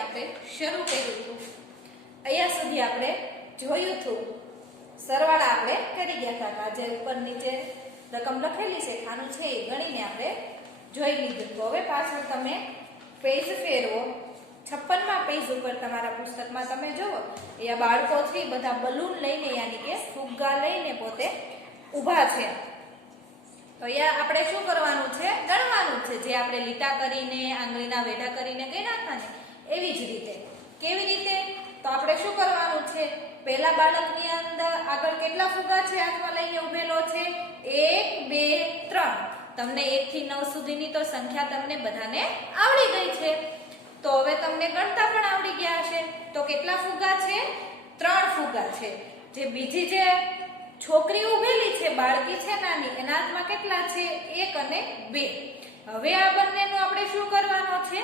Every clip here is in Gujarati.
આપણે શરૂ કર્યું હતું અહીંયા સુધી આપણે જોયું હતું સરવાળા આપણે કરી ગયા હતા જે ઉપર નીચે રકમ લખેલી છે ખાનું છે એ ગણીને આપણે જોઈ લીધું. તો હવે પાછળ તમે પેજ ફેરવો 56મા પેજ ઉપર તમારા પુસ્તકમાં તમે જુઓ અહીંયા બાળકો છે બધા બલૂન લઈને યાની કે ફુગ્ગા લઈને પોતે ઊભા છે. તો અહીંયા આપણે શું કરવાનું છે ગણવાનું છે જે આપણે લીટા કરીને આંગળીના વેઢા કરીને ગણ્યા હતા ને એવી જ રીતે. કેવી રીતે? તો આપણે શું કરવાનું છે પહેલા બાળકની અંદર આગળ કેટલા ફુગ્ગા છે હાથમાં લઈને ઊભેલો છે 1 2 3. તમને 1 થી 9 સુધીની તો સંખ્યા તમને બધાને આવડી ગઈ છે. તો હવે તમને ગણતા પણ આવડી ગયા હશે. તો કેટલા ફુગ્ગા છે 3 ફુગ્ગા છે. જે બીજી જે છોકરી ઊભેલી છે બાળકી છે નાની એના હાથમાં કેટલા છે 1 અને 2. હવે આ બંનેનો આપણે શું કરવાનો છે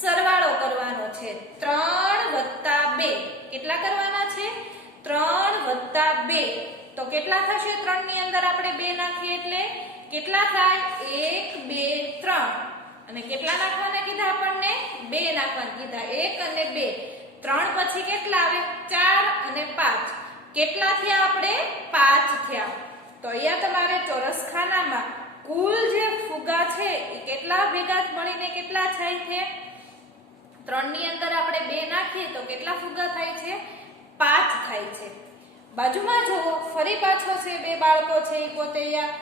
સરવાળો કરવાનો છે 3 + 2. કેટલા કરવાના છે 3 + 2. તો કેટલા થશે 3 ની અંદર આપણે 2 નાખીએ એટલે કેટલા થાય 1 2 3. અને કેટલા નાખવાના કીધા આપણને 2 નાખવાના કીધા 1 અને 2. 3 પછી કેટલા આવે 4 અને 5. કેટલા થયા આપણે 5 થયા. તો અહીંયા તમારે ચોરસ ખાનામાં કુલ જે ફુગ્ગા છે એ કેટલા ભેગા મળીને કેટલા થાય છે 3 ની અંદર આપણે 2 નાખીએ તો કેટલા ફુગ્ગા થાય છે 5 થાય છે. બાજુમાં જુઓ ફરી પાછો છે બે બાળકો છે એ પોતે અહીંયા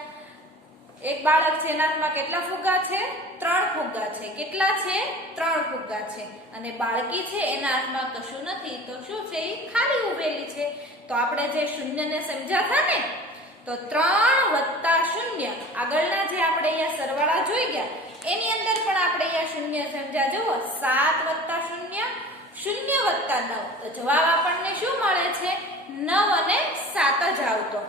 એક બાળક છે એના હાથમાં કેટલા ફુગ્ગા છે 3 ફુગ્ગા છે. કેટલા છે 3 ફુગ્ગા છે. અને બાળકી છે એના હાથમાં કશું નથી તો શું છે એ ખાલી ઊભેલી છે. તો આપણે જે શૂન્યને સમજ્યા હતા ને તો 3 + 0 આગળના જે આપણે અહીંયા સરવાળા જોઈ ગયા એની અંદર પણ આપણે અહીંયા શૂન્ય સમજ્યા. જુઓ 7 + 0 0 + 9. તો જવાબ આપણને શું મળે છે 9 અને 7 જ આવતો.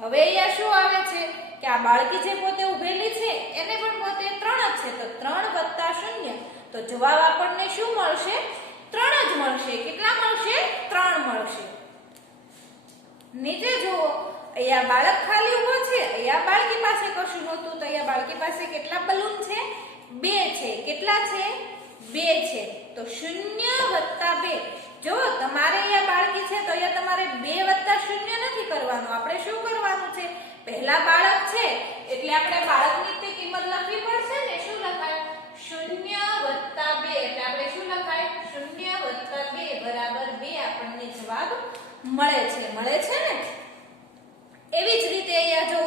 હવે અહીંયા શું આવે છે કે આ બાળકી જે પોતે ઊભેલી છે એને પણ પોતે 3 જ છે. તો 3 + 0 તો જવાબ આપણને શું મળશે 3 જ મળશે. કેટલા મળશે 3 મળશે. નીચે જુઓ અહીંયા બાળક ખાલી ઊભો છે અહીંયા બાળકી પાસે કશું નહોતું તો અહીંયા બાળકી પાસે કેટલા બલૂન છે 2 છે. કેટલા છે 2 છે. તો 0 + 2. જો તમારે અહીંયા બાળકી છે તો અહીંયા તમારે 2 + 0 નથી કરવાનું. આપણે શું કરવાનું છે પહેલા બાળક છે એટલે આપણે બાળકની તે કિંમત લખવી પડશે ને. શું લખાય 0 + 2. એટલે આપણે શું લખાય 0 + 2 = 2. આપણને જવાબ મળે છે ને. એવી જ રીતે અહીંયા જો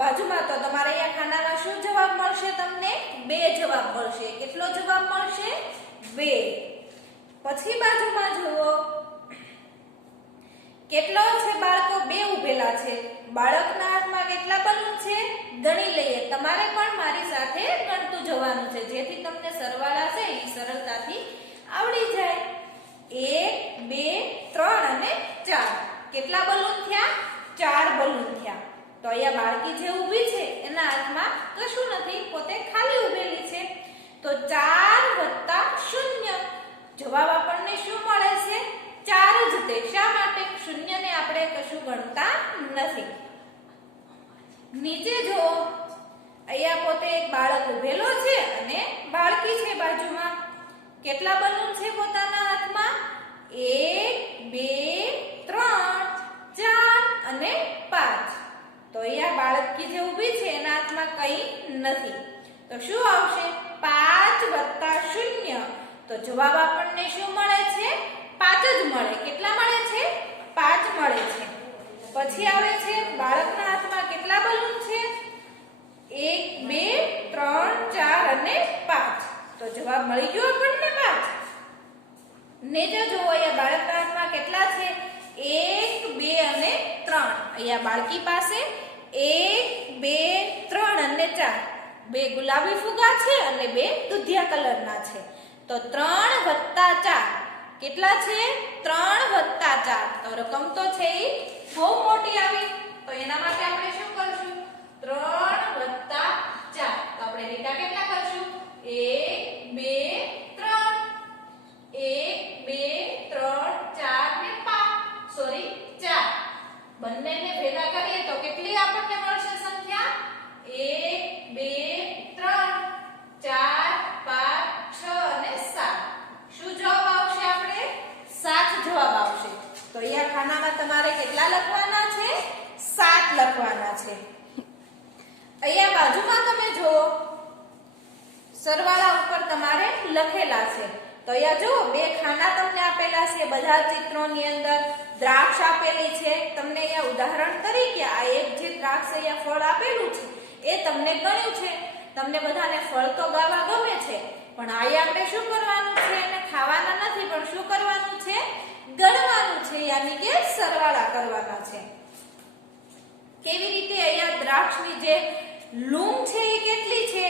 બાજુમાં તો તમારે અહીંયા ખાનામાં શું જવાબ મળશે તમને 2 જવાબ મળશે. કેટલો જવાબ મળશે 2. પછી બાજુમાં જુઓ કેટલો છે બાળકો 2 ઊભેલા છે. બાળકના હાથમાં કેટલા બલૂન છે ગણી લઈએ. તમારે પણ મારી સાથે ગણતું જવાનું છે જેથી તમને સરવાળા છે એ સરળતાથી આવડી જાય. 1 2 3 અને 4. કેટલા બલૂન થયા 4 બલૂન થયા. તો અહીંયા બાળકી જે ઊભી છે એના હાથમાં કશું નથી પોતે ખાલી ઊભેલી છે. તો 4 + 0 જવાબ આપણને શું મળે છે 4 જ. તે શા માટે શૂન્યને આપણે કશું ગણતા નથી. નીચે જો અહીંયા પોતે એક બાળક ઊભેલો છે અને બાળકી છે બાજુમાં. કેટલા બલૂન છે પોતાના હાથમાં 1 2 3 4 અને 5. તો અહીંયા બાળકી જે ઊભી છે એના હાથમાં કંઈ નથી. તો શું આવશે 5 + 0. તો જવાબ આપણને શું મળે છે 5 જ મળે. કેટલા મળે છે 5 મળે છે. પછી આવે છે બાળકના હાથમાં કેટલા બલૂન છે 1 2 3 4 અને 5. તો જવાબ મળી ગયો આપણને 5. નીચે જુઓ અહીંયા બાળકના હાથમાં કેટલા છે 1 2 અને 3. અહીંયા બાળકી પાસે 1 2 3 અને 4. 2 ગુલાબી ફુગ્ગા છે અને 2 દૂધિયા કલરના છે. તો 3 + 4 કેટલા છે 3 + 4. તો રકમ તો છે એ બહુ મોટી આવી. તો એના માટે આપણે શું કરશું 3 + 4. તો આપણે લીટા કેટલા કરશું 1 2 3 1 2 3 4 ને 5. સોરી 4. બંનેને ભેગા કરીએ તો કેટલી આપણને મળશે સંખ્યા 1 2 3 4 5 6 અને 7. શું જવાબ આવશે બે ખાના તમને આપેલા છે, બધા ચિત્રોની અંદર દ્રાક્ષ આપેલી છે. તમને અહીંયા ઉદાહરણ તરીકે આ એક જે દ્રાક્ષ અહીંયા ફળ આપેલું છે એ તમને ગણ્યું છે. તમને બધાને ફળ તો ગાવા ગમે છે, પણ અહીંયા આપણે શું કરવાનું છે? એને ખાવાના નથી, પણ શું કરવાનું છે? ગણવાનું છે, યાની કે સરવાળા કરવાના છે. કેવી રીતે? અહીંયા દ્રાક્ષની જે લૂમ છે એ કેટલી છે?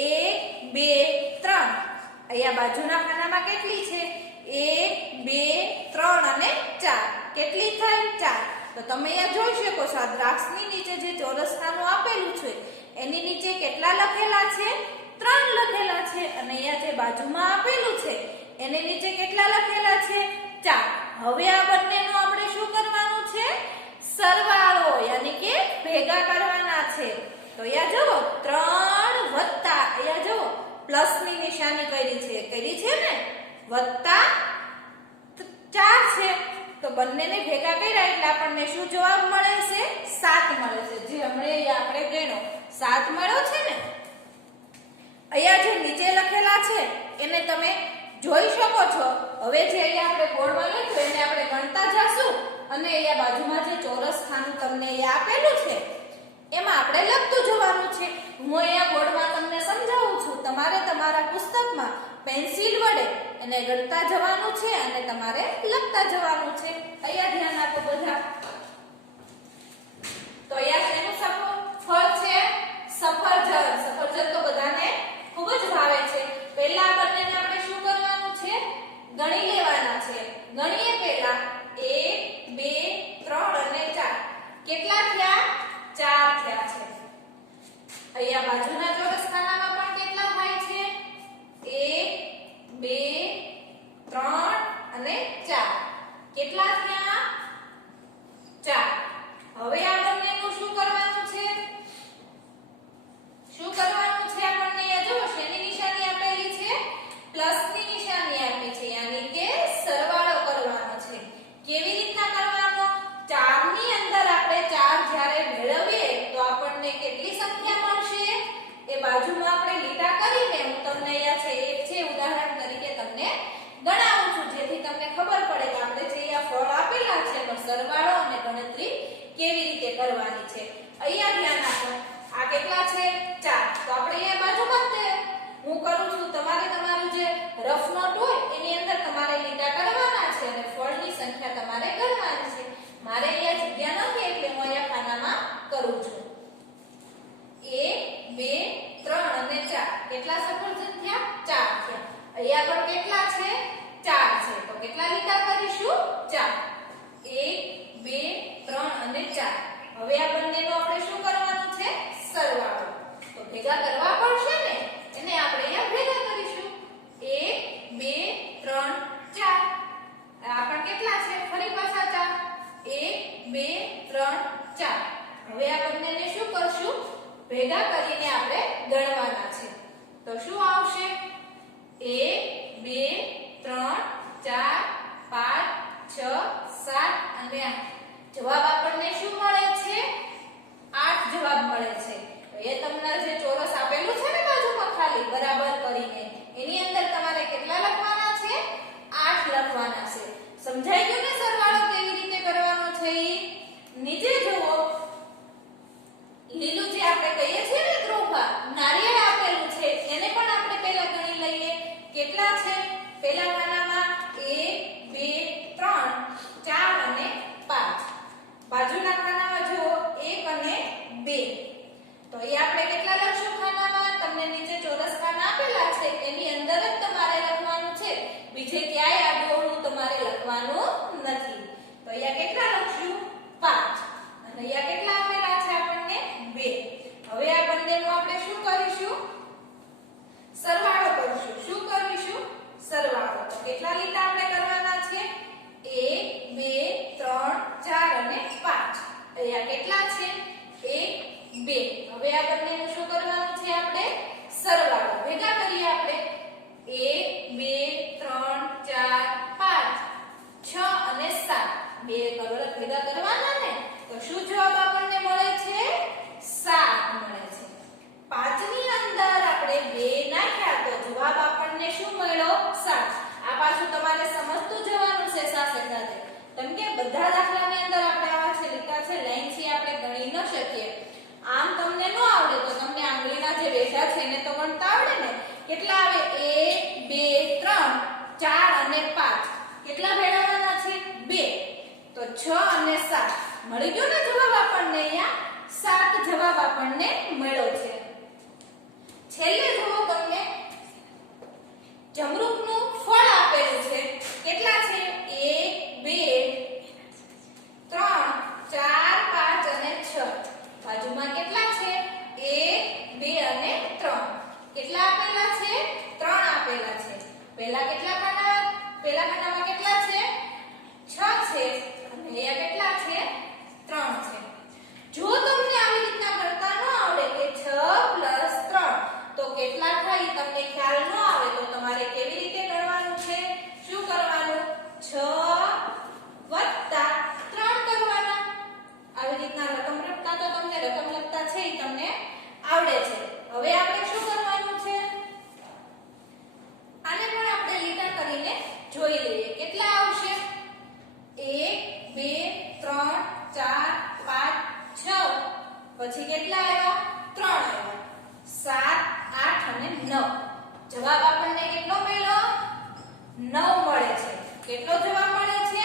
1 2 3. અહીંયા બાજુના ખાનામાં કેટલી છે? 1 2 3 અને 4. કેટલી થાય? 4. તો તમે અહીંયા જોઈ શકો છો આ દ્રાક્ષની નીચે જે ચોરસ ખાનું આપેલું છે એની નીચે કેટલા લખેલા છે? 3 લખેલા છે. અને અહીંયા જે બાજુમાં આપેલું છે એની નીચે કેટલા લખેલા છે? 4. હવે આ બંનેનો આપણે શું કરવાનું છે? સરવાળો યાની કે ભેગા કરવાના છે. તો અહીંયા જુઓ 3 વત્તા અહીંયા જુઓ પ્લસની નિશાની કરી છે ને, વત્તા 4 છે. તો બંનેને ભેગા કર્યા એટલે આપણને શું જવાબ મળે છે? 7 મળે છે. જે હમણાં આપણે ગણ્યો 7 મળ્યો છે ને. અહીંયા જે નીચે લખેલા છે એને તમે જોઈ શકો છો. હવે જે અહીંયા આપણે બોર્ડમાં લખ્યું એને આપણે ગણતા જશું અને અહીંયા બાજુમાં જે ચોરસ ખાનું તમને અહીંયા આપેલું છે એમાં આપણે લખતું જવાનું છે. હું અહીંયા બોર્ડમાં તમને સમજાવું છું. તમારે તમારા પુસ્તકમાં પેન્સિલ વડે એને ગણતા જવાનું છે અને તમારે લખતા જવાનું છે. અહીંયા ધ્યાન આપો બધા. તો અહીંયા શેનું ફળ છે? સફરજન. સફરજન તો બધાને ખૂબ જ ભાવે છે. પહેલા આ બંનેને આપણે શું કરવાનું છે? ગણી લેવાના છે. ગણીએ પહેલા 1 2 3 અને 4. કેટલા થયા? 4 થયા છે. અહીંયા બાજુના ચોરસ ખાનામાં પણ કેટલા થાય છે? 1 2 3 અને 4. કેટલા થયા? 4. હવે આ બંનેનું શું કરવાનું છે? શું કરવાનું છે? આપણને અહીંયા જુઓ શેની નિશાની આપેલી છે? પ્લસની નિશાની આપી છે, યાની કે સરવાળો કરવાનો છે. કેવી રીતના કરવાનો? 4 ની અંદર આપણે 4 જ્યારે મેળવીએ તો આપણને કેટલી સંખ્યા મળશે? એ બાજુમાં આપણે લીટા કરીને હું તમને અહીંયા છે એક છે ઉદાહરણ તરીકે તમને ગણાવું છું, જેથી તમને ખબર પડે કે આપણે જે અહીંયા ફળ આપેલા છે એનો સરવાળો અને ગણતરી કેવી રીતે કરવાની છે. અહીંયા ધ્યાન આપો. આ કેટલા છે? 4. તો આપણે અહીંયા બાજુમાં જ હું કરું છું. તમારે તમારું જે રફ નોટ હોય એની અંદર તમારે લીટા કરવાના છે અને ફળની સંખ્યા તમારે ગણવાની છે. મારે અહીંયા જગ્યા નથી એટલે હું અહીંયા ખાનામાં કરું છું. 1 2 3 અને 4. કેટલા સફરજન થયા? 4 થયા. અહીંયા પણ કેટલા છે? 4 છે. તો કેટલા લીટા કરીશું? 4. 1 2 3 અને 4. હવે આ બંનેનો આપણે શું કરવાનું છે? સરવાળો. તો ભેગા કરવા પડશે ને, એને આપણે અહીંયા ભેગા કરીશું. 1 2 3 4. આ પણ કેટલા છે? ફરી પાછા 4. 1 2 3 4. હવે આ બંનેને શું કરશું? ભેગા કરીને આપણે ગણવાના છે. તો શું આવશે? 1 2 3 4 5 6 7 અને 8. જવાબ આપણને શું મળે છે? 8 જવાબ મળે છે. તો એ તમને જે ચોરસ આપેલું છે ને બાજુમાં ખાલી બરાબર કરીને એની અંદર તમારે કેટલા લખવાના છે? 8 લખવાના છે. સમજાઈ ગયું ને સરવાળો કેવી રીતે કરવાનો છે? નીચે જુઓ લીલું જે આપણે કહીએ છીએ ને ત્રોફા નારિયેળ આપેલું છે એને પણ આપણે પહેલા ગણી લઈએ. કેટલા છે? પહેલા ખાનામાં 1 2 3 4 અને 5. બાજુના ખાનામાં જુઓ 1 અને 2. તો એ આપણે કેટલા લખશું ખાનામાં? તમને નીચે ચોરસ ખાના આપેલા છે એની અંદર જ તમારે લખવાનું છે. બીજે ક્યાંય આડોળું તમારે લખવાનું નથી. તો અહીંયા કેટલા લખશું? 5. અને અહીંયા કેટલા આપેલા છે આપણને? 2. હવે આ બંનેનું આપણે શું કરીશું? સરવાળો કરીશું. શું કરીશું? સરવાળો. તો કેટલા લીટા આપણે કરવાના છે? 1 2 3 4 અને 5. અહીંયા કેટલા છે? 1 2. હવે આ બંનેનું શું કરવાનું છે? આપણે સરવાળો. ભેગા કરીએ આપણે. 1 2 3 4 5 6 અને 7. બે બધા દાખલાની અંદર આપણે આવા છે લીટા છે લાઈનથી આપણે ગણી ન શકીએ. આમ તમને ન આવડે તો તમને આંગળીના જે વેઢા છે એને તો ગણતા આવડે ને. કેટલા આવે? 1 2 3 4 અને 5. કેટલા ભેળવવાના છે? 2. તો 6 અને 7 મળી ગયો ને જવાબ આપણને. અહીંયા 7 જવાબ આપણને મળ્યો છે. છેલ્લે જુઓ તમને જમરૂકનું ફળ આપેલું છે. કેટલા છે? 1 2 3 4 5 અને 6. બાજુમાં કેટલા છે? 1 2 અને 3. કેટલા આપેલા છે? 3 આપેલા છે. પહેલા ખાનામાં કેટલા છે? 6 છે અને અહીંયા કેટલા છે? 3 છે. જો તમને આવી રીતના ગણતા ન આવડે કે 6 + 3 તો કેટલા થાય તમને ખ્યાલ ન આવે તો તમારે કેવી રીતે ગણવાનું છે? શું કરવાનું? 6 + 3 કરવાના. આવી રીતના રકમ લખતા તો તમને રકમ લખતા છે એ તમને આવડે છે. હવે આપણે શું કરવાનું છે? આને પણ આપણે લીટા કરીને જોઈ લઈએ. કેટલા આવશે? 1 2 3 4 5 6. પછી કેટલા આવ્યા? 3 આવ્યા. 7 8 અને 9. જવાબ આપણને કેટલો મળ્યો? 9 મળે છે. કેટલો જવાબ મળે છે?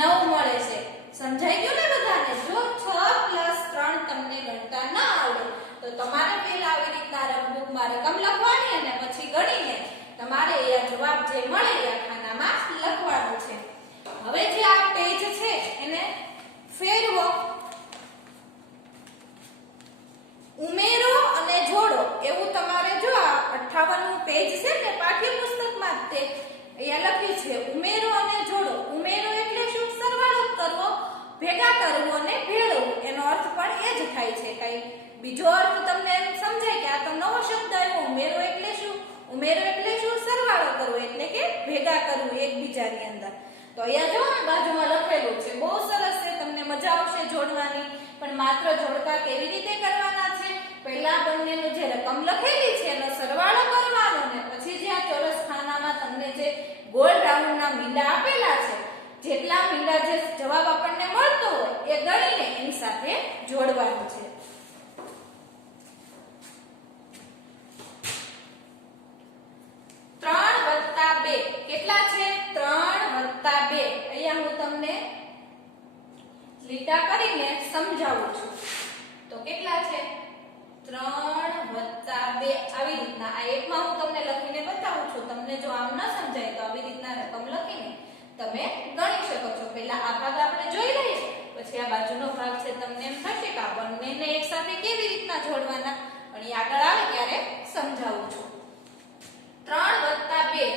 9 મળે છે. સમજાઈ ગયું ને બધાને? જો 6 + 3 તમને ગણતા ન આવડે તો તમારે પહેલા આવી રીતના રકમમાં રકમ લખવાની અને પછી ગણીને તમારે એ જવાબ જે મળે એ ખાનામાં લખવાનો છે. હવે જે આ પેજ છે એને ફેરવો, ઉમેરો અને જોડો એવું તમારે જો આ 58 નું પેજ છે ને પાઠ્યપુસ્તકમાં જ તે અહીંયા લખ્યું છે. ઉમેરો અને જોડો. ઉમેરો એટલે શું? સરવાળો કરવો, ભેગા કરવું અને ભેળવવું. એનો અર્થ પણ એ જ થાય છે. કઈ બીજો અર્થ તમને એમ સમજાય કે આ તો નવો શબ્દ આવ્યો? ઉમેરો એટલે શું? ઉમેરો એટલે શું? સરવાળો કરવો એટલે કે ભેગા કરવું એકબીજાની અંદર. તો અહીંયા જો બાજુમાં લખેલું છે. બહુ સરસ છે. તમને મજા આવશે જોડવાની. પણ માત્ર જોડકા કેવી રીતે કરવાના છે? પહેલા બંનેનું જે રકમ લખેલી છે એનો સરવાળો કરવાનો ને પછી જે આ ચોરસ ખાનામાં તમને જે ગોળ રાઉન્ડના મીંડા આપેલા છે જેટલા મીંડા જે જવાબ આપણને મળતો હોય એ ગણીને એની સાથે જોડવાનું છે. કેટલા છે? 3 + 2. અહીંયા હું તમને લીટા કરીને સમજાવું છું. તો કેટલા છે? 3 + 2. આવી રીતના આ એકમાં હું તમને લખીને બતાવું છું. તમને જો આમ ન સમજાય તો આવી રીતના રકમ લખીને તમે ગણી શકો છો. પહેલા આ ભાગ આપણે જોઈ લઈએ, પછી આ બાજુનો ભાગ છે. તમને એમ થશે કે આ બંનેને એકસાથે કેવી રીતના જોડવાના, પણ એ આગળ આવે ત્યારે સમજાવું છું. 3 + 2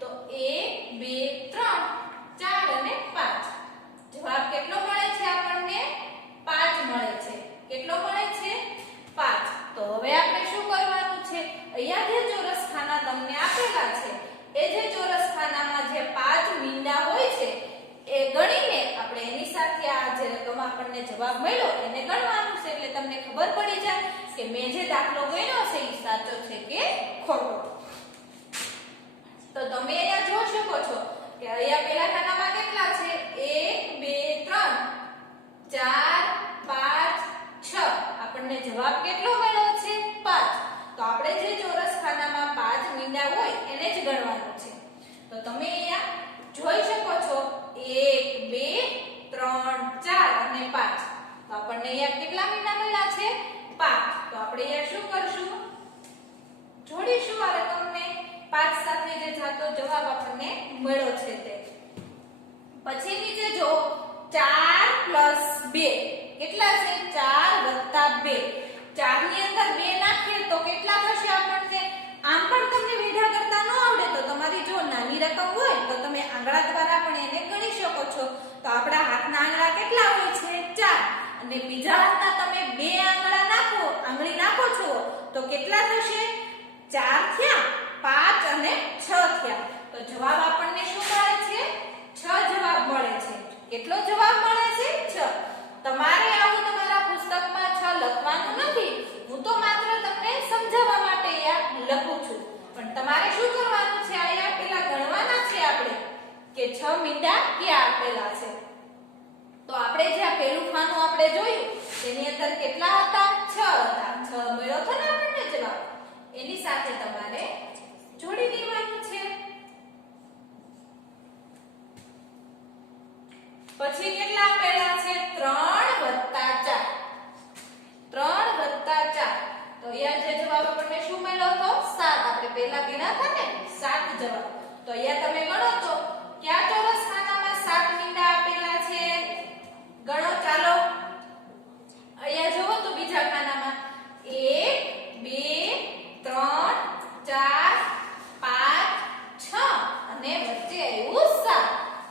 તો 1 2 3 4 અને 5. જવાબ કેટલો મળે છે આપણને? 5 મળે છે. કેટલો મળે છે? 5. તો હવે આપણે શું કરવાનું છે? અહીંયા જે ચોરસ ખાના તમને આપેલા છે એ જે ચોરસ ખાનામાં જે 5 મીંડા હોય છે એ ગણીને આપણે એની સાથે આ જે રકમ આપણને જવાબ મળ્યો એને ગણવાનું છે. એટલે તમને ખબર પડી જાય કે મેં જે દાખલો ગણ્યો છે એ સાચો છે કે ખોટો. તો તમે અહીંયા જોઈ શકો છો કે અહીંયા પહેલા ખાનામાં કેટલા છે? 1 2 3 4 5 6. આપણને જવાબ કેટલો મળ્યો છે? 5. તો આપણે જે ચોરસ ખાનામાં 5 મીંડા હોય એને જ ગણવાનું છે. તો તમે અહીંયા જોઈ શકો છો 1 2 3 4 અને 5. તો આપણને અહીંયા કેટલા મીંડા મળ્યા છે? 5. તો આપણે અહીંયા શું કરશું? જોડીશું આ રકમને 5 સાથે જે જાતો જવાબ આપણને મળ્યો છે તે. પછી નીચે જો 4 + 2. કેટલા છે? 4 + 2. 4 ની અંદર 2 નાખીએ તો કેટલા થશે આપણને? આમ પણ તમને વેઢા કરતા ન આવડે તો તમારી જો નાની રકમ હોય તો તમે આંગળા દ્વારા પણ એને ગણી શકો છો. તો આપણા હાથના આંગળા કેટલા હોય છે? 4. અને બીજા હાથના તમે 2 આંગળી નાખો છો તો કેટલા થશે? 4 થયા, 5 અને 6 થયા. તો જવાબ આપણને શું મળે છે? 6 જવાબ મળે છે. કેટલો જવાબ મળે છે? 6. તમારે આવું તમારા પુસ્તકમાં 6 લખવાનું નથી. હું તો માત્ર તમને સમજાવવા માટે લખું છું. પણ તમારે શું કરવાનું છે? અહીંયા પેલા ગણવાના છે આપણે કે 6 મીંડા ક્યાં આપેલા છે. આપણે જે આ પેલું ખાનું આપણે જોયું તેની અંદર કેટલા હતા 6 હતા 6 મળ્યો તો ને આપણને જવાબ એની સાથે તમારે જોડી દેવાનું છે પછી કેટલા આપેલા છે 3 + 4 તો અહીંયા જે જવાબ આપણને શું મળ્યો તો 7 આપણે પહેલા ગણ્યા હતા ને 7 જવાબ તો અહીંયા તમે ગણો તો કયા ચોરસ ખાનામાં 7 મીંડા આપેલા છે ગણો ચાલો અહીંયા જોવો તો બીજા ખાનામાં 1 2 3 4 5 6 અને વચ્ચે આવ્યું 7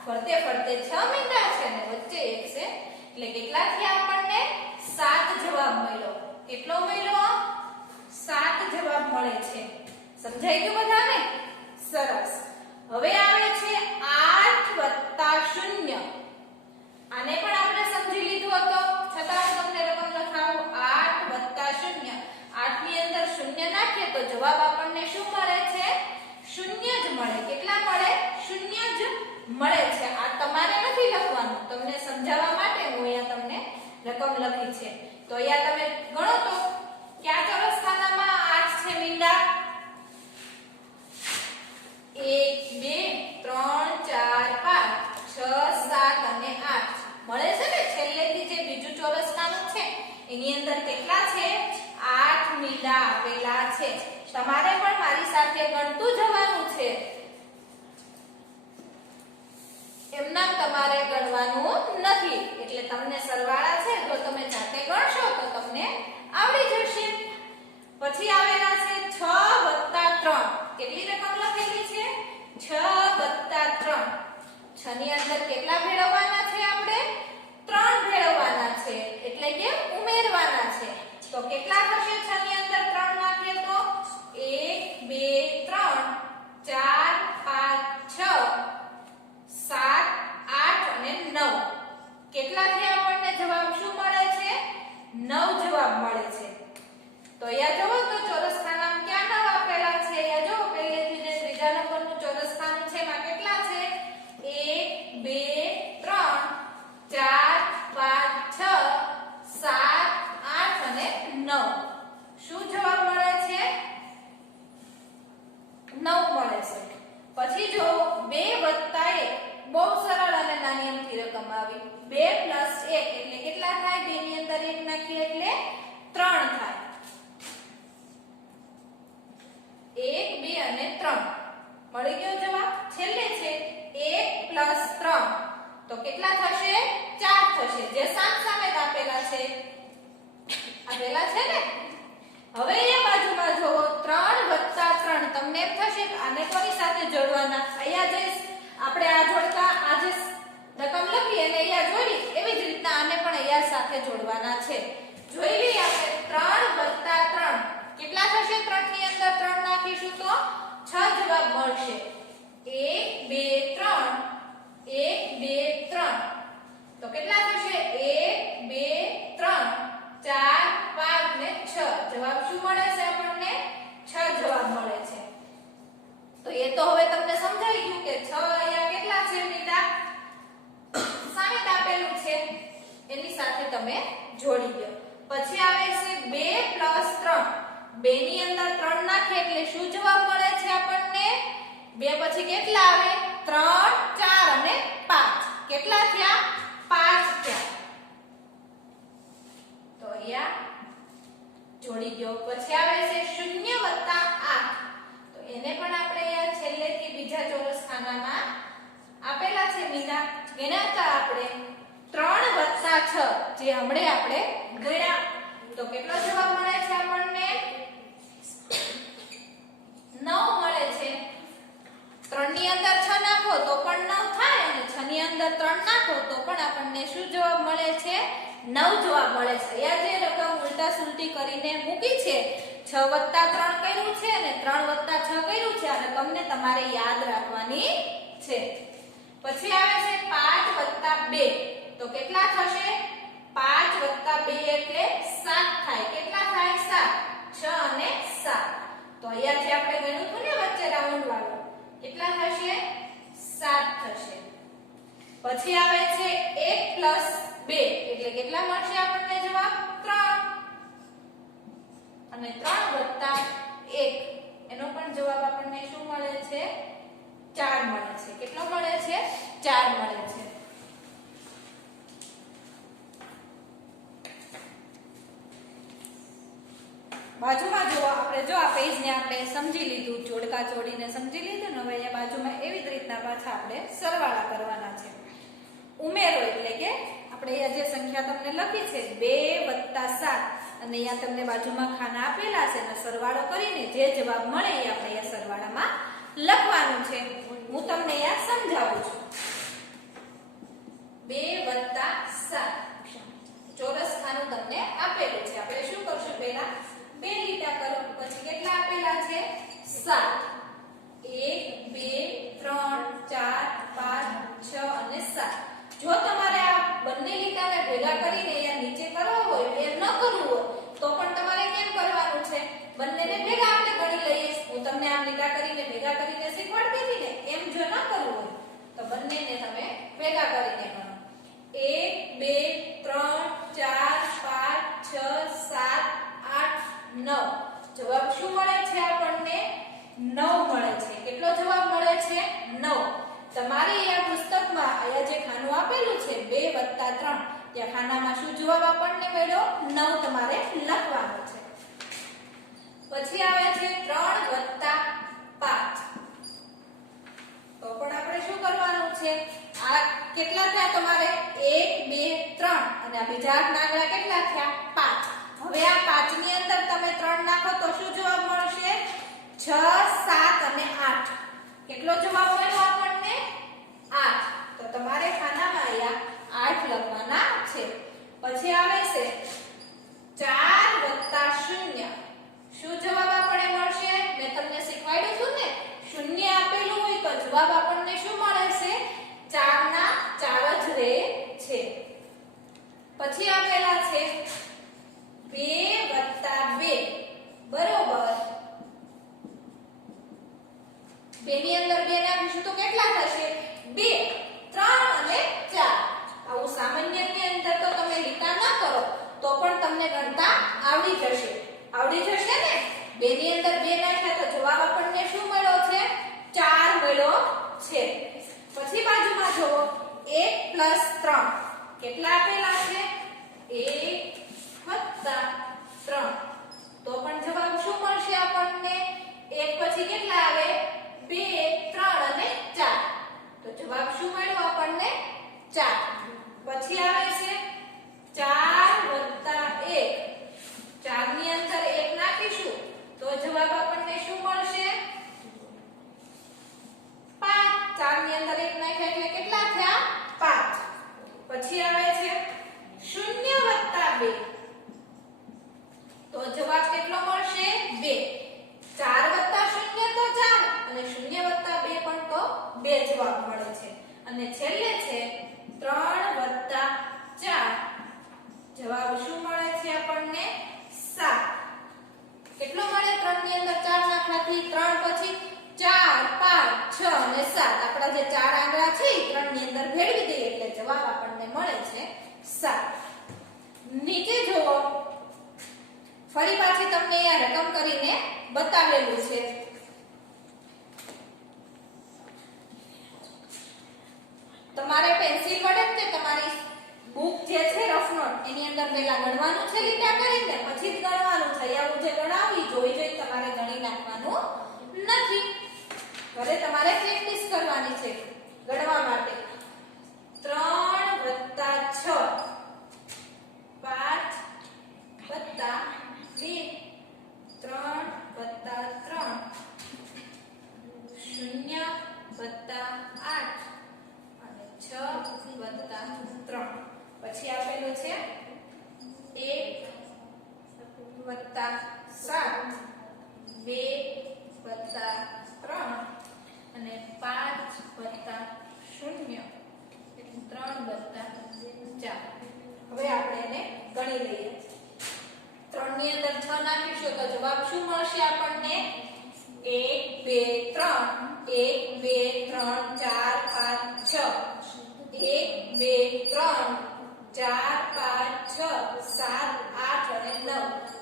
ફરતે ફરતે 6 મીંડા છે અને વચ્ચે 1 છે એટલે કેટલા થયા આપણને 7 જવાબ મળ્યો કેટલો મળ્યો 7 જવાબ મળે છે સમજાઈ ગયું બધાને સરસ હવે આવે છે 8 + 0 આને પણ આપણે સમજી લીધું હતો છતાં હું તમને રકમ લખાવું 8 + 0 8 ની અંદર 0 નાખીએ તો જવાબ આપણને શું મળે છે 0 જ મળે કેટલા મળે 0 જ મળે છે આ તમારે નથી લખવાનું તમને સમજાવવા માટે હું અહીંયા તમને રકમ લખી છે તો અહીંયા તમે ગણો તો કયા ચોરસ ખાનામાં 8 છે મીંડા 1 2 3 4 5 6 7 અને 8 મળે છે ને છેલ્લેથી જે બીજું ચોરસ ખાનું છે એની અંદર કેટલા છે 8 મીંડા આપેલા છે તમારે પણ મારી સાથે ગણતું જવાનું છે એમના તમારે ગણવાનું નથી એટલે તમને સરવાળા છે જો તમે જાતે ગણશો તો તમને આવડી જશે પછી આવેલા છે 6 + 3 કેટલી રકમ લખેલી છે 6 + 3 6 ની અંદર કેટલા ભેળવવાના છે આપણે 3 ભેળવવાના છે એટલે કે ઉમેરવાના છે તો કેટલા થશે 6 ની અંદર 3 નાખીએ તો 1 2 3 4 5 6 7 8 અને 9 કેટલા થયા આપણને જવાબ શું મળે છે 9 જવાબ મળે છે તો અહીંયા જોવો તો ચોરસ ખાનામાં ક્યાં 9 આપેલા છે અહીંયા જો પહેલેથી જે ત્રીજા નંબરનું ચોરસ ખાનું છે એમાં કેટલા છે 1 2 3 4 5 6 7 8 અને 9 શું જવાબ મળે છે 9 મળે છે પછી જો 2 + 1 બહુ સરળ અને નાની અમથી રકમ આવી 2 + 1 એટલે કેટલા થાય 2 ની અંદર 1 નાખીએ એટલે 3 થાય 1 2 અને 3 મળી ગયો જવાબ છેલ્લે છે 1 + 3 તો કેટલા થશે 4 થશે જે સામે આપેલા છે આપેલા છે ને હવે એ બાજુમાં જોવો 3 + 3 તમને એમ થશે કે આને કોની સાથે જોડવાના અહીંયા જે આપણે આ જોડતા આ જે રકમ લખી અને અહીંયા જોડી એવી જ રીતના આને પણ અહીંયા સાથે જોડવાના છે જોઈ લઈએ આપણે 3 + 3 કેટલા થશે 3 ની અંદર 3 નાખીશું તો 6 જવાબ મળશે 1 2 3 1 2 3 તો કેટલા થશે 1 2 3 4 5 ને 6 જવાબ શું મળે છે આપણને 6 જવાબ મળે છે તો એ તો હવે તમને સમજાઈ ગયું કે 6 અહીંયા કેટલા છે મીંડા સામે આપેલું છે એની સાથે તમે જોડી દો પછી આવે છે 2 + 3 2 ની અંદર 3 નાખીએ એટલે શું જવાબ મળે છે આપણને 2 પછી કેટલા આવે 3 4 અને 5 કેટલા થયા 5 થયા તો અહીંયા જોડી દો પછી આવે છે 0 + 8 તો એને પણ આપણે અહીંયા છેલ્લેથી બીજા ચોરસ ખાનામાં આપેલા છે મીંડા ગણ્યા આપણે 3 + 6 જે હમણે આપણે ગણ્યા તો કેટલો જવાબ મળે છે આપણને 9 મળે છે 3 ની અંદર 6 નાખો તો પણ 9 થાય અને 6 ની અંદર 3 નાખો તો પણ આપણને શું જવાબ મળે છે 9 જવાબ મળે છે અહીંયા જે રકમ ઉલટા સુલટી કરીને મૂકી છે 6 + 3 કર્યું છે અને 3 + 6 કર્યું છે આ રકમને તમારે યાદ રાખવાની છે પછી આવે છે 5 + 2 તો કેટલા થશે 5 + 2 એટલે 7 થાય કેટલા થાય 7 6 અને 7 તો અહીંયા જે આપણે ગણ્યું હતું ને વચ્ચે રાઉન્ડ વાળું કેટલા થશે 7 થશે પછી આવે છે 1 + 2 એટલે કેટલા મળશે આપણને જવાબ 3 અને 3 + 1 એનો પણ જવાબ આપણને શું મળે છે 4 મળે છે કેટલો મળે છે 4 મળે છે બાજુમાં જો આપણે જો આ પેજને આપણે સમજી લીધું જોડકા જોડીને સમજી લીધું ને હવે અહીંયા બાજુમાં એવી જ રીતના પાછા આપણે સરવાળા કરવાના છે ઉમેરો એટલે કે આપણે અહીંયા જે સંખ્યા તમને લખી છે 2 + 7 અને અહીંયા તમને બાજુમાં ખાના આપેલા છે અને સરવાળો કરીને જે જવાબ મળે એ આપણે અહીંયા સરવાળામાં લખવાનું છે હું તમને અહીંયા સમજાવું છું 2 + 7 ચોરસ ખાનું તમને આપેલું છે આપણે શું કરશું પહેલા 2 લીટા કરો પછી કેટલા આપેલા છે 7 1 2 3 4 5 6 અને 7 જો તમારે આ બંને લીટાને ભેગા કરીને અહીંયા નીચે કરવા હોય એ ન કરવું હોય તો પણ તમારે કેમ કરવાનું છે બંનેને ભેગા આપણે ગણી લઈએ હું તમને આમ લીટા કરીને ભેગા કરીને શીખવાડતી હતી ને એમ જો ન કરવું હોય તો બંનેને તમે ભેગા કરીને ગણો 1 2 3 4 5 6 7 8 9 જવાબ શું મળે છે આપણને 9 મળે છે કેટલો જવાબ મળે છે 9 તમારે આ પુસ્તકમાં અહીંયા જે ખાનું આપેલું છે 2 + 3 ત્યાં ખાનામાં શું જવાબ આપણને મળ્યો 9 તમારે લખવાનો છે પછી આવે છે 3 + 5 તો પણ આપણે શું કરવાનું છે આ કેટલા થયા તમારે 1 2 3 અને આ બીજા આંકડા કેટલા થયા 5 હવે આ 5 ની અંદર તમે 3 નાખો તો શું જવાબ મળશે 6 7 અને 8 કેટલો જવાબ મળ્યો આપણને 8 તો તમારે ખાનામાં અહીંયા 8 લખવાના છે પછી આવે છે 4 + 0 શું જવાબ આપણને મળશે મેં તમને શીખવાડ્યું હતું ને શૂન્ય આપેલું હોય તો જવાબ આપણને શું મળે છે 4 ના 4 જ રહે છે પછી આપેલા છે 2 + 2 બરોબર 2 ની અંદર 2 નાખીશું તો કેટલા થશે 2 3 અને 4 આવું સામાન્યની અંદર તો તમે લીટા ન કરો તો પણ તમને ગણતા આવડી જશે ને 2 ની અંદર 2 નાખ્યા તો જવાબ આપણને શું મળ્યો છે 4 મળ્યો છે પછી બાજુમાં જુઓ 1 + 3 કેટલા આપેલા છે 1 + 3 તો પણ જવાબ શું મળશે આપણને 1 પછી કેટલા આવે 2 3 અને 4 તો જવાબ શું મળ્યો આપણને 4 પછી આવે છે 4 + 1 4 ની અંદર 1 નાખીશું તો જવાબ આપણને શું મળશે 5 4 ની અંદર 1 નાખ્યા એટલે કેટલા થયા 5 પછી આવે છે 0 + 2 તો જવાબ કેટલો મળશે 2 4 + 0 તો 4 અને 0 + 2 પણ તો 2 જવાબ મળે છે અને છેલ્લે છે 3 + 4 જવાબ શું મળે છે આપણને 7 કેટલો મળે 3 ની અંદર 4 નાખવાથી 3 પછી 4 5 6 અને 7 આપણા જે 4 આંકડા છે એ 3 ની અંદર ભેળવી દઈએ એટલે જવાબ આપણને મળે છે 7 નીચે જુઓ ફરી પાછી તમને અહીંયા રકમ કરીને બતાવેલું છે તમારે પેન્સિલ વડે કે તમારી બુક જે છે રફ નોટ એની અંદર પહેલા ગણવાનું છે લીટા કરીને પછી જ ગણવાનું છે આવું જે ગણાવી જોઈ તમારે ગણી નાખવાનું નથી ઘરે તમારે પ્રેક્ટિસ કરવાની છે ગણવા માટે 3 + 6 5 + 2 3 + 3 0 + 8 અને 6 + 3 પછી આપેલું છે 1 + 7 2 + 3 અને 5 + 0 એટલે 3 + 4 હવે આપણે એને ગણી લઈએ 3 ની અંદર 6 નાખીશું તો જવાબ શું મળશે આપણને 1 2 3 1 2 3 4 5 6 1 2 3 4 5 6 7 8 અને 9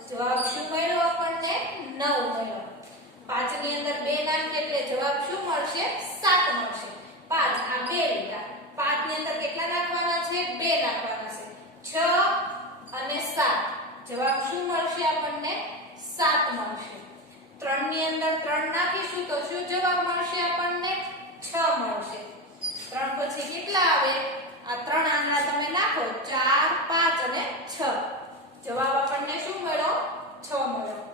જવાબ શું મળ્યો આપણને 9 મળ્યો 5 ની અંદર 2 નાખીએ એટલે જવાબ શું મળશે 7 મળશે 5 આ 2 લીધા 5 ની અંદર કેટલા નાખવાના છે 2 નાખવાના છે 6 અને 7 જવાબ શું મળશે આપણને 7 મળશે 3 ની અંદર 3 નાખીશું તો શું જવાબ મળશે આપણને 6 મળશે 3 પછી કેટલા આવે આ 3 આના તમે નાખો 4 5 અને 6 જવાબ આપણને શું મળ્યો 6 મળ્યો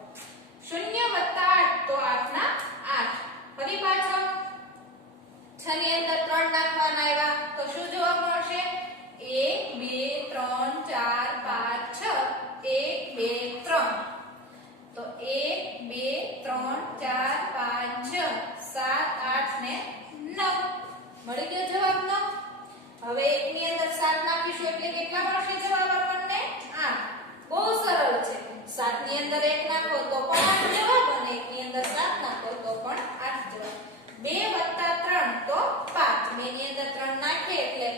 0 + 8 તો 8 ના 8 ફરી પાછો 6 ની અંદર 3 નાખવાના આવ્યા તો શું જવાબ મળશે 1 2 3 4 5 6 1 2 3 તો 1 2 3 4 5 6 7 8 ને 9 મળી ગયો જવાબ 9 હવે 1 ની અંદર 7 નાખીશું એટલે કેટલા મળશે જવાબ આપણને 8 બહુ સરળ છે 7 ની અંદર 1 નાખો તો પણ 8 જવાબ અને 1 ની અંદર 7 નાખો તો પણ 8 જવાબ 2 + 3 તો 5 2 ની અંદર 3 નાખીએ એટલે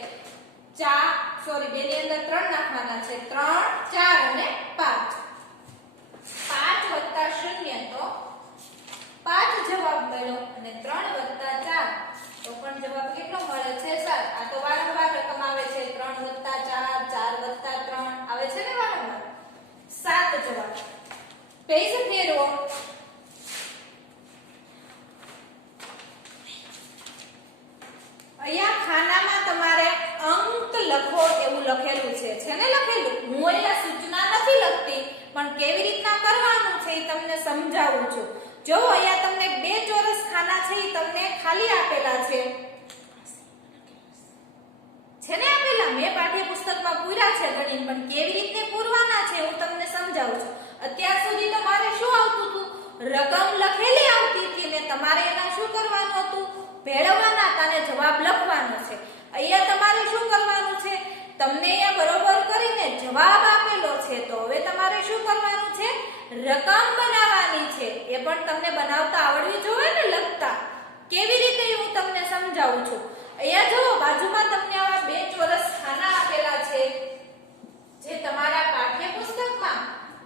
2 ની અંદર 3 નાખવાના છે 3 4 અને 5 5 + 0 તો 5 જવાબ મળ્યો અને 3 + 4 તો પણ જવાબ કેટલો મળે છે 7 આ તો વારંવાર રકમ આવે છે 3 + 4 4 + 3 આવે છે ને વારંવાર 7 જવાબ પેજ ફેરવો અહીંયા ખાનામાં તમારે અંક લખો એવું લખેલું છે ને લખેલું હું અહીંયા સૂચના નથી લખતી પણ કેવી રીતના કરવાનું છે એ તમને સમજાવું છું જો અહીંયા તમને બે ચોરસ ખાના છે એ તમને ખાલી આપેલા છે ને આપેલા મેં પાઠ્યપુસ્તકમાં પૂર્યા છે ગણીને પણ કેવી રીતે પૂરવાના છે હું તમને સમજાવું છું અત્યાર સુધી તમારે શું આવતું હતું રકમ લખેલી આવતી હતી ને તમારે એના શું કરવાનું હતું ભેળવવાના હતા ને જવાબ લખવાનો છે અહીંયા તમારે શું કરવાનું છે તમને અહીંયા બરોબર કરીને જવાબ આપેલો છે તો હવે તમારે શું કરવાનું છે રકમ બનાવવાની છે એ પણ તમને બનાવતા આવડવી જોઈએ ને લખતા કેવી રીતે હું તમને સમજાવું છું અહીંયા જો બાજુમાં તમને આવા બે ચોરસ ખાના આપેલા છે જે તમારા પાઠ્યપુસ્તકમાં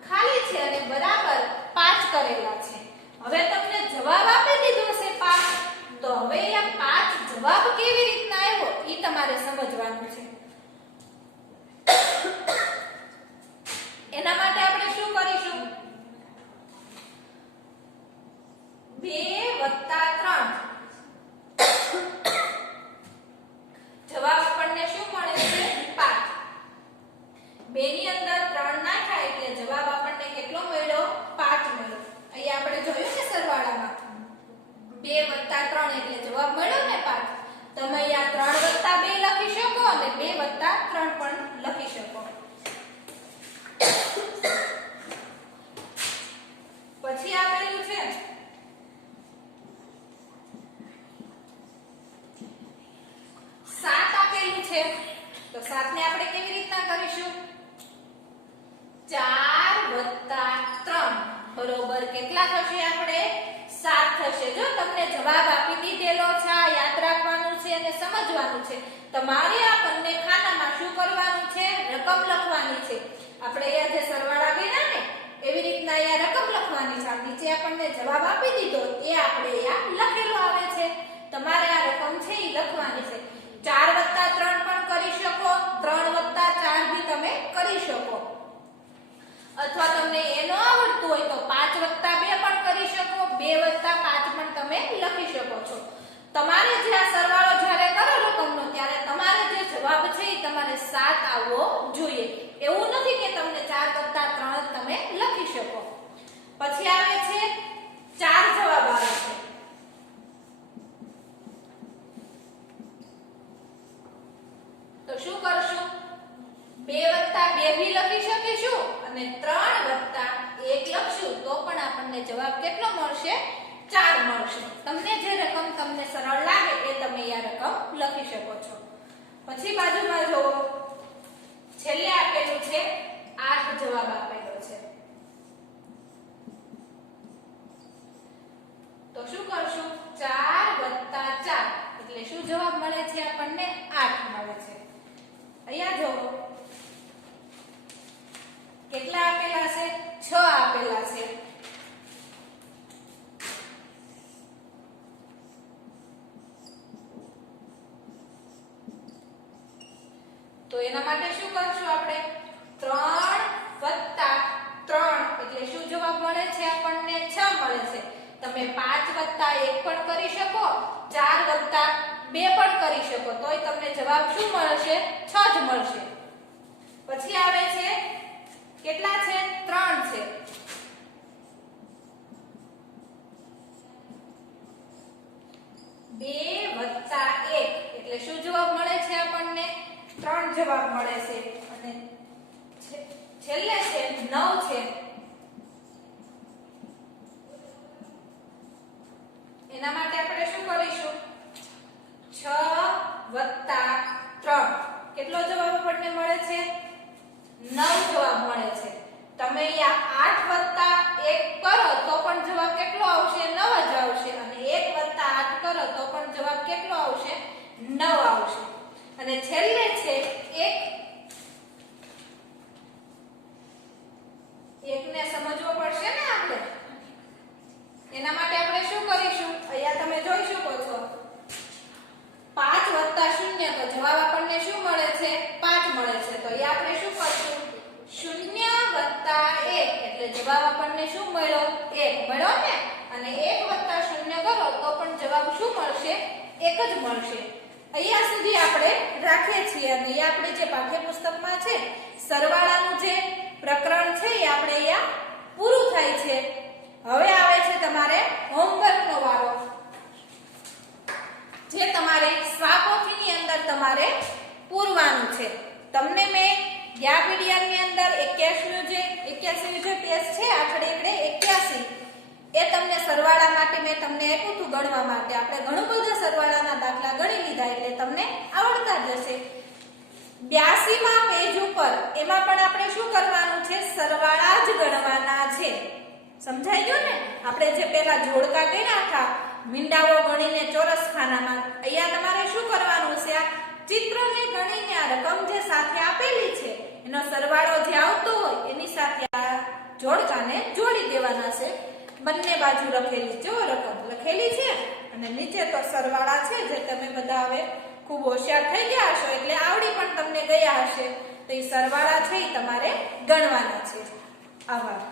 ખાલી છે અને બરાબર 5 કરેલા છે હવે તમને જવાબ આપી દીધો છે 5 તો હવે આ 5 જવાબ કેવી રીતના આવ્યો એ તમારે સમજવાનું છે એના માટે આપણે શું કરીશું 2 + 3 જવાબ આપણને શું મળે છે 5 2 ની અંદર 3 નાખાય એટલે જવાબ આપણને કેટલો મળ્યો 5 મળ્યો અહીંયા આપણે જોયું ને સરવાળામાં 2 + 3 એટલે જવાબ મળ્યો ને 5 તમે અહીંયા 3 + 2 લખી શકો અને 2 + 3 પણ લખી શકો પછી આપેલું છે 7 આપેલું છે તો 7 ને આપણે કેવી રીતના કરીશું 4 + 3 બરોબર કેટલા થશે આપણે 7 થશે જો તમને જવાબ આપી દીધેલો છે યાદ રાખવાનું છે અને સમજવાનું છે તમારે આ બંને ખાનામાં શું કરવાનું છે રકમ લખવાની છે આપણે અહીંયા જે સરવાળા કર્યા ને એવી રીતના અહીંયા રકમ લખવાની છે નીચે આપણને જવાબ આપી દીધો એ આપણે અહીંયા લખેલો આવે છે તમારે આ રકમ છે એ લખવાની છે 4 + 3 પણ કરી શકો 3 + 4 બી તમે કરી શકો અથવા તમને એ ન આવડતું હોય તો 5 + 2 પણ કરી શકો 2 + 5 પણ તમે લખી શકો છો તમારે જે આ સરવાળો જ્યારે કરો રકમનો ત્યારે તમારે જે જવાબ છે એ તમારે 7 આવવો જોઈએ એવું નથી કે તમને 4 + 3 તમે લખી શકો પછી આવે છે 4 જવાબ આવે છે તો શું કરશું 2 + 2 ભી લખી શકીશું અને 3 + 1 લખશું તો પણ આપણને જવાબ કેટલો મળશે 4 મળશે તમને જે રકમ તમને સરળ લાગે એ તમે આ રકમ લખી શકો છો પછી બાજુમાં જો છેલ્લે આપેલું છે 8 જવાબ આપેલો છે તો શું કરશું 4 + 4 એટલે શું જવાબ મળે છે આપણને 8 મળે છે અહીંયા જો તો એના માટે શું કરશું આપણે 3 વત્તા 3 એટલે શું જવાબ મળે છે આપણને 6 મળે છે. તમે 5 વત્તા 1 પણ કરી શકો, 4 વત્તા 2 પણ કરી શકો, તોય તમને જવાબ શું મળશે 6 જ મળશે. પછી આવે છે કેટલા છે 3 છે. 2 વત્તા 1 એટલે શું જવાબ મળે છે આપણને 3 જવાબ મળે છે. અને છેલ્લે છે 9 છે. એના માટે આપણે શું કરીશું 6 વત્તા 3 કેટલો જવાબ આપણને મળે છે 9 જવાબ મળે છે. તમે અહીંયા 8 વત્તા 1 કરો તો પણ જવાબ કેટલો આવશે 9 જ આવશે. અને 1 વત્તા 8 કરો તો પણ જવાબ કેટલો આવશે 9 આવશે. અને છેલ્લે છે 1 ને સમજવો પડશે ને આપણે. એના માટે આપણે શું કરીશું અહીંયા તમે જોઈ શકો છો 5 વત્તા 0 તો જવાબ આપણને શું મળે છે 5 મળે છે. તો અહીંયા આપણે શું કરશું 0 વત્તા 1 એટલે જવાબ આપણને શું મળ્યો 1 મળ્યો ને. અને 1 વત્તા 0 કરો તો પણ જવાબ શું મળશે 1 જ મળશે. અહીંયા સુધી આપણે રાખીએ છીએ. અને અહીંયા આપણે જે પાઠ્યપુસ્તકમાં છે સરવાળાનું જે પ્રકરણ છે એ આપણે અહીંયા પૂરું થાય છે. હવે આવે છે તમારે હોમવર્કનો વારો, જે તમારે સ્વાપોથીની અંદર તમારે પૂરવાનું છે. તમને મેં વ્યાપીડિયાની અંદર 81 જે પેજ છે આખડે 81 એ તમને સરવાળા માટે મેં તમને આપ્યું હતું ગણવા માટે. આપણે ઘણું બધા સરવાળાના દાખલા ગણી લીધા એટલે તમને આવડતા જ હશે. 82માં પેજ ઉપર એમાં પણ આપણે શું કરવાનું છે સરવાળા જ ગણવાના છે. સમજાઈ ગયું ને. આપણે જે પેલા જોડકા કર્યા હતા મીંડાઓ ગણીને ચોરસ ખાનામાં, અહીંયા તમારે શું કરવાનું છે આ ચિત્રને ગણીને આ રકમ જે સાથે આપેલી છે એનો સરવાળો જે આવતો હોય એની સાથે આ જોડકાને જોડી દેવાના છે. બંને બાજુ લખેલી જો રકમ લખેલી છે અને નીચે તો સરવાળા છે જે તમે બધા હવે ખૂબ હોશિયાર થઈ ગયા હશો એટલે આવડી પણ તમને ગયા હશે. તો એ સરવાળા છે એ તમારે ગણવાના છે. આભાર.